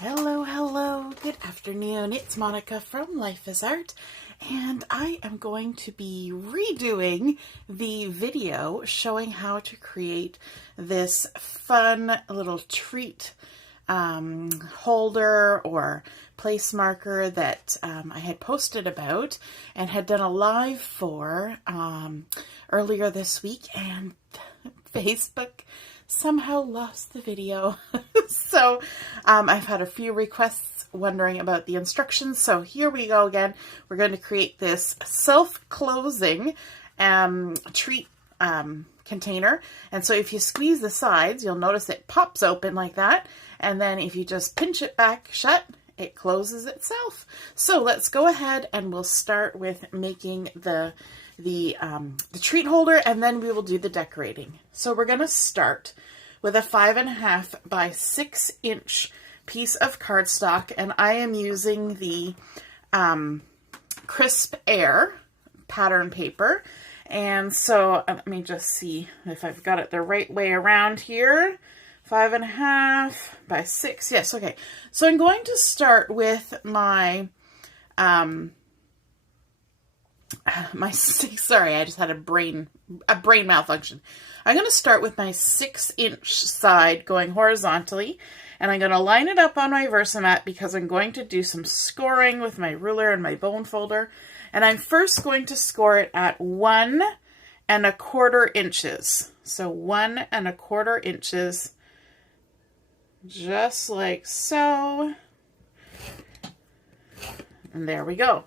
Hello, hello, good afternoon. It's Monica from Life is Art, and I am going to be redoing the video showing how to create this fun little treat holder or place marker that I had posted about and had done a live for earlier this week, and Facebook somehow lost the video. So I've had a few requests wondering about the instructions. So here we go again. We're going to create this self-closing treat container. And so if you squeeze the sides, you'll notice it pops open like that. And then if you just pinch it back shut, it closes itself. So let's go ahead and we'll start with making the treat holder, and then we will do the decorating. So we're going to start with a 5.5 by 6 inch piece of cardstock, and I am using the Crisp Air pattern paper. And so let me just see if I've got it the right way around here. 5.5 by 6. Yes, okay. So I'm going to start with my sorry, I just had a brain malfunction. I'm going to start with my 6-inch side going horizontally, and I'm going to line it up on my Versamat because I'm going to do some scoring with my ruler and my bone folder. And I'm first going to score it at 1.25 inches. So 1.25 inches, just like so. And there we go.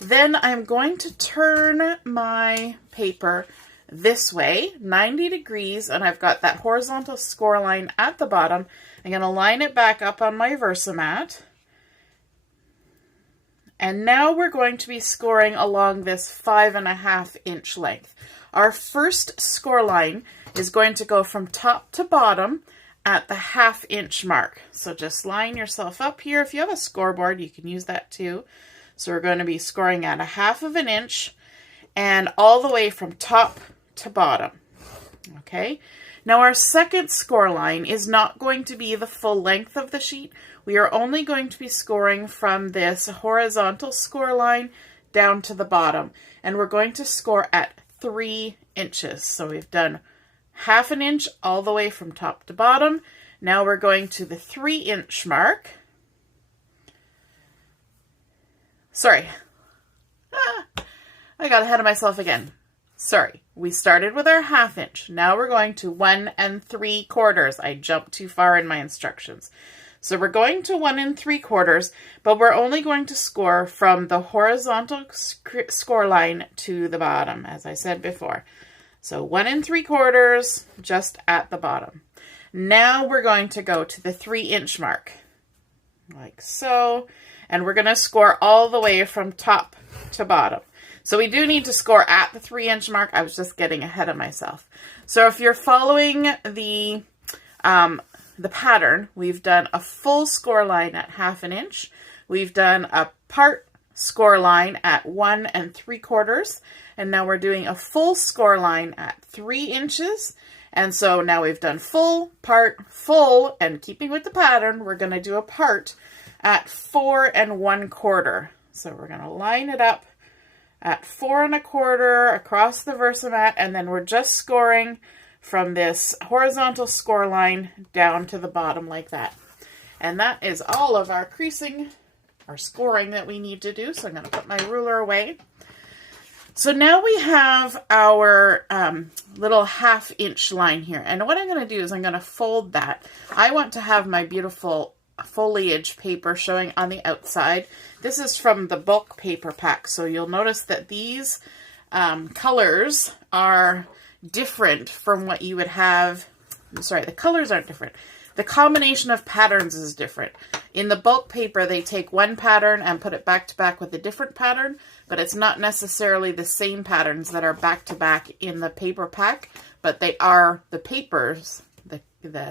Then I'm going to turn my paper this way, 90 degrees, and I've got that horizontal score line at the bottom. I'm going to line it back up on my Versamat. And now we're going to be scoring along this 5.5 inch length. Our first score line is going to go from top to bottom at the 1/2 inch mark. So just line yourself up here. If you have a scoreboard, you can use that too. So we're going to be scoring at 1/2 inch and all the way from top to bottom. Okay. Now our second score line is not going to be the full length of the sheet. We are only going to be scoring from this horizontal score line down to the bottom. And we're going to score at 3 inches. So we've done 1/2 inch all the way from top to bottom. Now we're going to the 3 inch mark. Sorry. I got ahead of myself again. Sorry. We started with our 1/2 inch. Now we're going to 1 3/4. I jumped too far in my instructions. So we're going to 1 3/4, but we're only going to score from the horizontal score line to the bottom, as I said before. So 1 3/4, just at the bottom. Now we're going to go to the 3 inch mark, like so. And we're going to score all the way from top to bottom. So we do need to score at the 3 inch mark. I was just getting ahead of myself. So if you're following the pattern, we've done a full score line at 1/2 inch. We've done a part score line at 1 3/4. And now we're doing a full score line at 3 inches. And so now we've done full, part, full, and keeping with the pattern, we're going to do a part at 4 1/4. So we're going to line it up at 4 1/4 across the Versamat, and then we're just scoring from this horizontal score line down to the bottom like that. And that is all of our creasing, our scoring that we need to do. So I'm going to put my ruler away. So now we have our little 1/2 inch line here. And what I'm going to do is I'm going to fold that. I want to have my beautiful foliage paper showing on the outside. This is from the bulk paper pack, so you'll notice that these colors are different from what you would have. Sorry, the colors aren't different. The combination of patterns is different. In the bulk paper, they take one pattern and put it back to back with a different pattern, but it's not necessarily the same patterns that are back to back in the paper pack, but they are the papers, the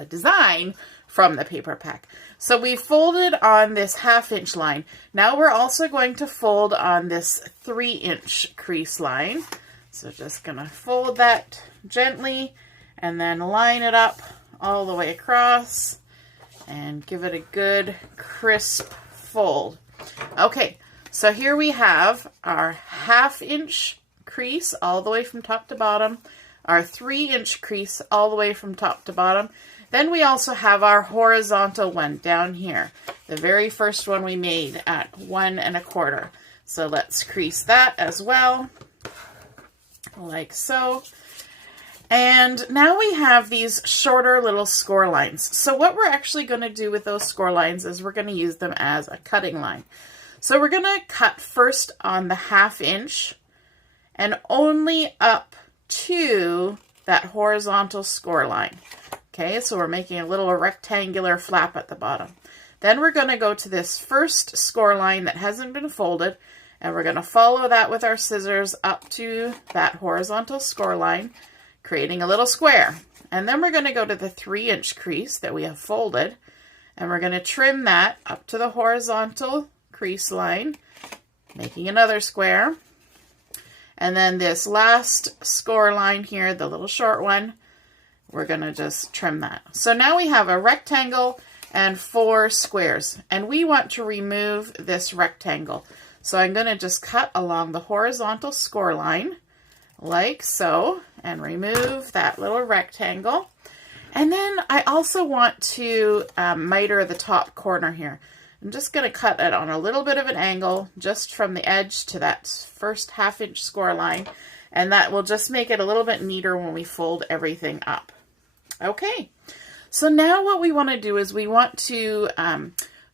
design from the paper pack. So we folded on this 1/2 inch line. Now we're also going to fold on this 3 inch crease line. So just gonna fold that gently and then line it up all the way across and give it a good crisp fold. Okay, so here we have our 1/2 inch crease all the way from top to bottom, our 3 inch crease all the way from top to bottom. Then we also have our horizontal one down here, the very first one we made at 1 1/4. So let's crease that as well, like so. And now we have these shorter little score lines. So what we're actually going to do with those score lines is we're going to use them as a cutting line. So we're going to cut first on the 1/2 inch and only up to that horizontal score line. Okay, so we're making a little rectangular flap at the bottom. Then we're going to go to this first score line that hasn't been folded, and we're going to follow that with our scissors up to that horizontal score line, creating a little square. And then we're going to go to the 3 inch crease that we have folded, and we're going to trim that up to the horizontal crease line, making another square. And then this last score line here, the little short one, we're going to just trim that. So now we have a rectangle and 4 squares, and we want to remove this rectangle. So I'm going to just cut along the horizontal score line, like so, and remove that little rectangle. And then I also want to miter the top corner here. I'm just going to cut it on a little bit of an angle, just from the edge to that first 1/2 inch score line, and that will just make it a little bit neater when we fold everything up. Okay, so now what we want to do is we want to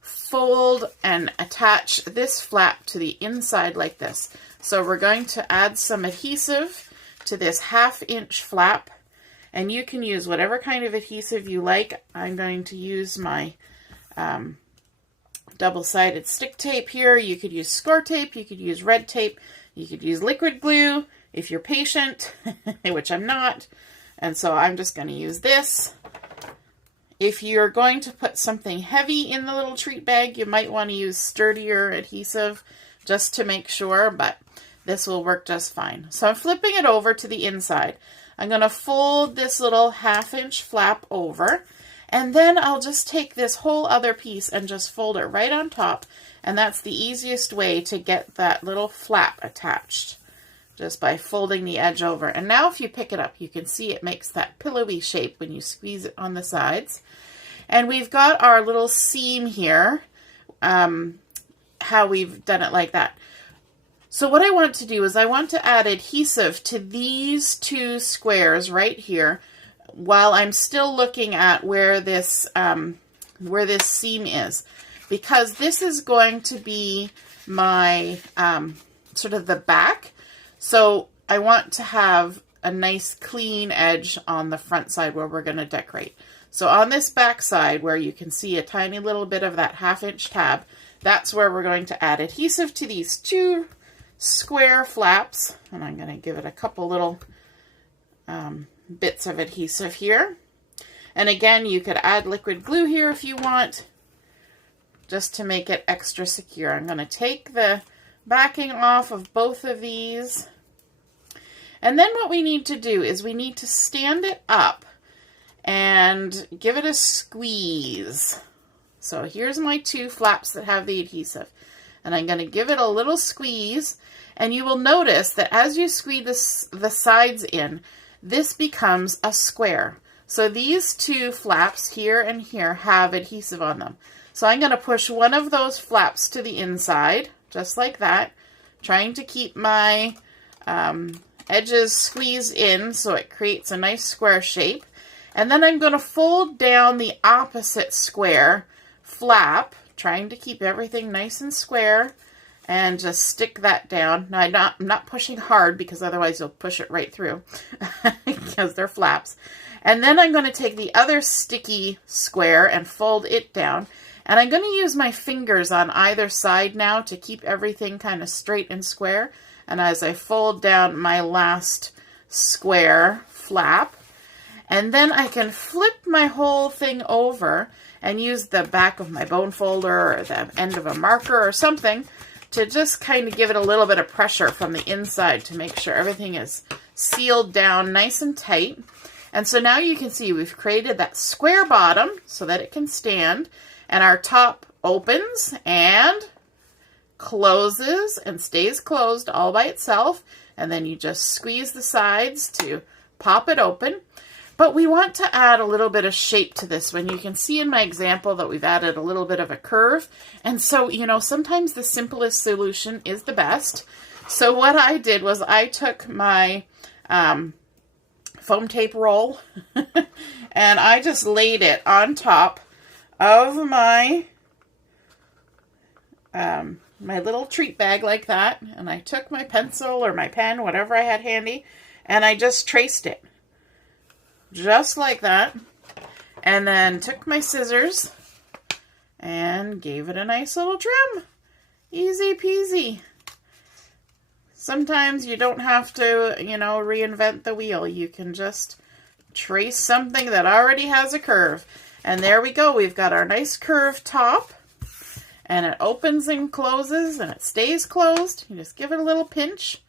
fold and attach this flap to the inside like this. So we're going to add some adhesive to this 1/2 inch flap, and you can use whatever kind of adhesive you like. I'm going to use my double-sided stick tape here. You could use score tape, you could use red tape, you could use liquid glue if you're patient, which I'm not, and so I'm just going to use this. If you're going to put something heavy in the little treat bag, you might want to use sturdier adhesive just to make sure, but this will work just fine. So I'm flipping it over to the inside. I'm going to fold this little 1/2 inch flap over, and then I'll just take this whole other piece and just fold it right on top, and that's the easiest way to get that little flap attached, just by folding the edge over. And now if you pick it up, you can see it makes that pillowy shape when you squeeze it on the sides. And we've got our little seam here, how we've done it like that. So what I want to do is I want to add adhesive to these 2 squares right here, while I'm still looking at where this seam is, because this is going to be my sort of the back. So I want to have a nice clean edge on the front side where we're going to decorate. So on this back side where you can see a tiny little bit of that 1/2 inch tab, that's where we're going to add adhesive to these 2 square flaps. And I'm going to give it a couple little bits of adhesive here. And again, you could add liquid glue here if you want, just to make it extra secure. I'm going to take the backing off of both of these. And then what we need to do is we need to stand it up and give it a squeeze. So here's my 2 flaps that have the adhesive. And I'm going to give it a little squeeze. And you will notice that as you squeeze the sides in, this becomes a square. So these 2 flaps here and here have adhesive on them. So I'm going to push one of those flaps to the inside, just like that, trying to keep my edges squeezed in so it creates a nice square shape. And then I'm going to fold down the opposite square flap, trying to keep everything nice and square, and just stick that down. Now I'm not pushing hard, because otherwise you'll push it right through because they're flaps. And then I'm going to take the other sticky square and fold it down. And I'm going to use my fingers on either side now to keep everything kind of straight and square. And as I fold down my last square flap, and then I can flip my whole thing over and use the back of my bone folder or the end of a marker or something to just kind of give it a little bit of pressure from the inside to make sure everything is sealed down nice and tight. And so now you can see we've created that square bottom so that it can stand, and our top opens and closes and stays closed all by itself, and then you just squeeze the sides to pop it open. But we want to add a little bit of shape to this one. You can see in my example that we've added a little bit of a curve. And so, you know, sometimes the simplest solution is the best. So what I did was I took my foam tape roll and I just laid it on top of my my little treat bag like that. And I took my pencil or my pen, whatever I had handy, and I just traced it. Just like that, and then took my scissors and gave it a nice little trim. Easy peasy. Sometimes you don't have to, you know, reinvent the wheel. You can just trace something that already has a curve. And there we go. We've got our nice curved top, and it opens and closes, and it stays closed. You just give it a little pinch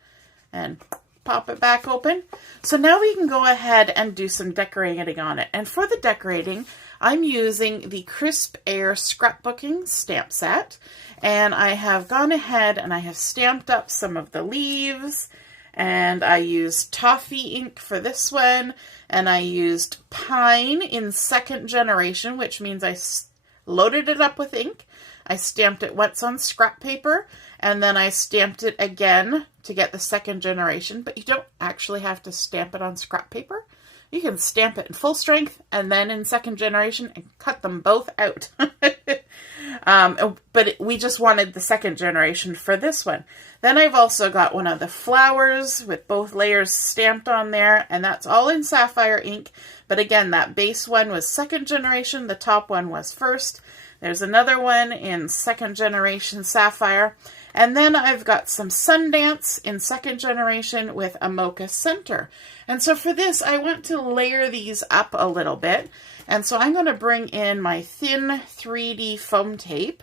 and pop it back open. So now we can go ahead and do some decorating on it. And for the decorating, I'm using the Crisp Air Scrapbooking stamp set. And I have gone ahead and I have stamped up some of the leaves. And I used toffee ink for this one. And I used pine in 2nd generation, which means I loaded it up with ink. I stamped it once on scrap paper, and then I stamped it again to get the 2nd generation, but you don't actually have to stamp it on scrap paper. You can stamp it in full strength and then in 2nd generation and cut them both out. But we just wanted the 2nd generation for this one. Then I've also got one of the flowers with both layers stamped on there, and that's all in sapphire ink. But again, that base one was 2nd generation, the top one was 1st. There's another one in 2nd generation sapphire. And then I've got some Sundance in 2nd generation with a mocha center. And so for this, I want to layer these up a little bit. And so I'm going to bring in my thin 3D foam tape.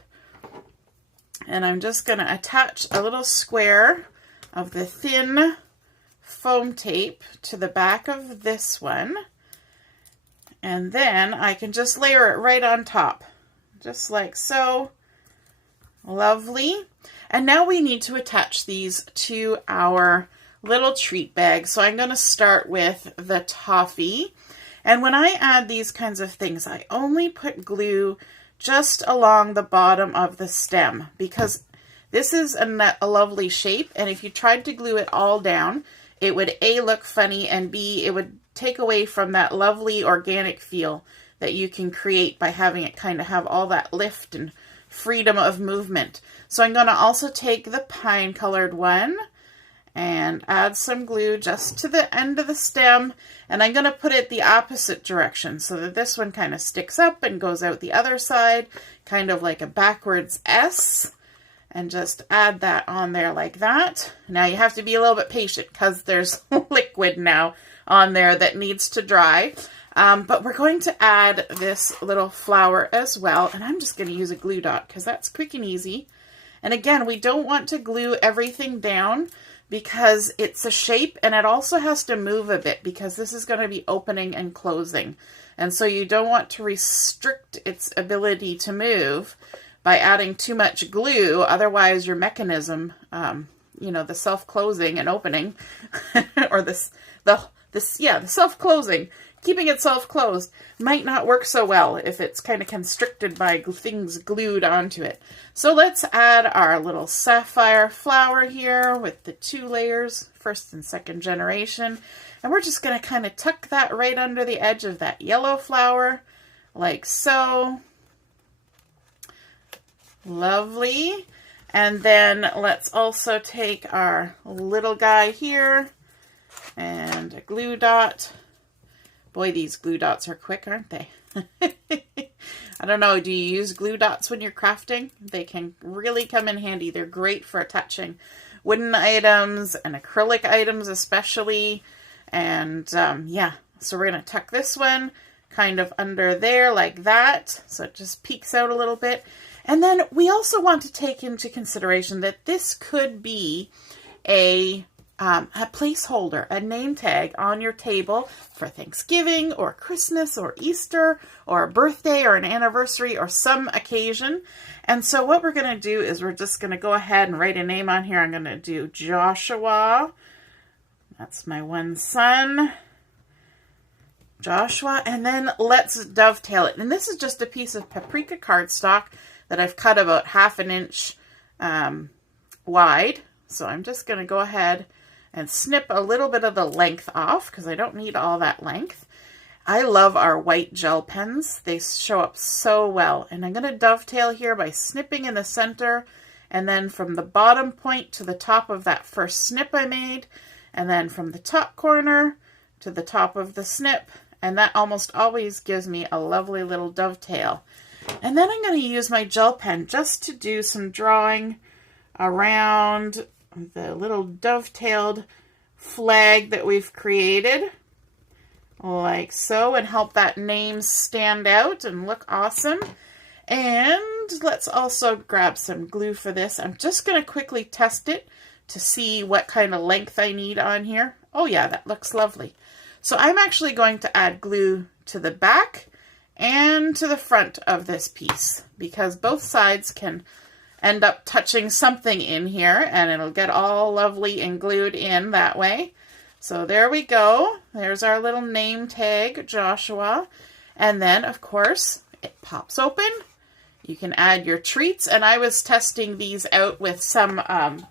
And I'm just going to attach a little square of the thin foam tape to the back of this one. And then I can just layer it right on top. Just like so. Lovely. And now we need to attach these to our little treat bag. So I'm going to start with the toffee. And when I add these kinds of things, I only put glue just along the bottom of the stem, because this is a lovely shape. And if you tried to glue it all down, it would A, look funny, and B, it would take away from that lovely organic feel that you can create by having it kind of have all that lift and freedom of movement. So I'm going to also take the pine colored one and add some glue just to the end of the stem, and I'm going to put it the opposite direction so that this one kind of sticks up and goes out the other side, kind of like a backwards S, and just add that on there like that. Now you have to be a little bit patient because there's liquid now on there that needs to dry. But we're going to add this little flower as well, and I'm just going to use a glue dot because that's quick and easy. And again, we don't want to glue everything down because it's a shape, and it also has to move a bit because this is going to be opening and closing. And so you don't want to restrict its ability to move by adding too much glue, otherwise your mechanism, you know, the self-closing and opening, or the self-closing, keeping it self-closed might not work so well if it's kind of constricted by things glued onto it. So let's add our little sapphire flower here with the 2 layers, 1st and 2nd generation. And we're just going to kind of tuck that right under the edge of that yellow flower, like so. Lovely. And then let's also take our little guy here and a glue dot. Boy, these glue dots are quick, aren't they? I don't know, do you use glue dots when you're crafting? They can really come in handy. They're great for attaching wooden items and acrylic items especially. And yeah, so we're going to tuck this one kind of under there like that, so it just peeks out a little bit. And then we also want to take into consideration that this could be a a placeholder, a name tag on your table for Thanksgiving or Christmas or Easter or a birthday or an anniversary or some occasion. And so what we're going to do is we're just going to go ahead and write a name on here. I'm going to do Joshua. That's my one son, Joshua. And then let's dovetail it. And this is just a piece of paprika cardstock that I've cut about 1/2 inch wide. So I'm just going to go ahead and snip a little bit of the length off because I don't need all that length. I love our white gel pens. They show up so well. And I'm going to dovetail here by snipping in the center, and then from the bottom point to the top of that first snip I made, and then from the top corner to the top of the snip. And that almost always gives me a lovely little dovetail. And then I'm going to use my gel pen just to do some drawing around the little dovetailed flag that we've created, like so, and help that name stand out and look awesome. And let's also grab some glue for this. I'm just going to quickly test it to see what kind of length I need on here. Oh yeah, that looks lovely. So I'm actually going to add glue to the back and to the front of this piece because both sides can end up touching something in here and it'll get all lovely and glued in that way. So there we go. There's our little name tag, Joshua. And then, of course, it pops open. You can add your treats. And I was testing these out with some, let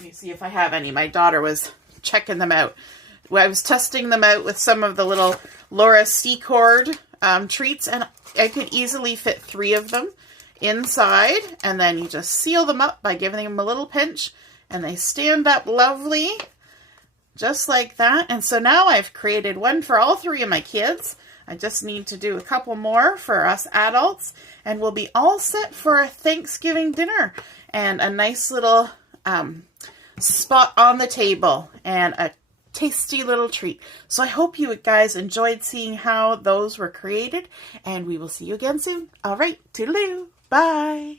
me see if I have any. My daughter was checking them out. I was testing them out with some of the little Laura Secord treats, and I could easily fit 3 of them inside, and then you just seal them up by giving them a little pinch, and they stand up lovely, just like that. And so now I've created one for all 3 of my kids. I just need to do a couple more for us adults, and we'll be all set for a Thanksgiving dinner and a nice little spot on the table and a tasty little treat. So I hope you guys enjoyed seeing how those were created, and we will see you again soon. All right, toodaloo. Bye.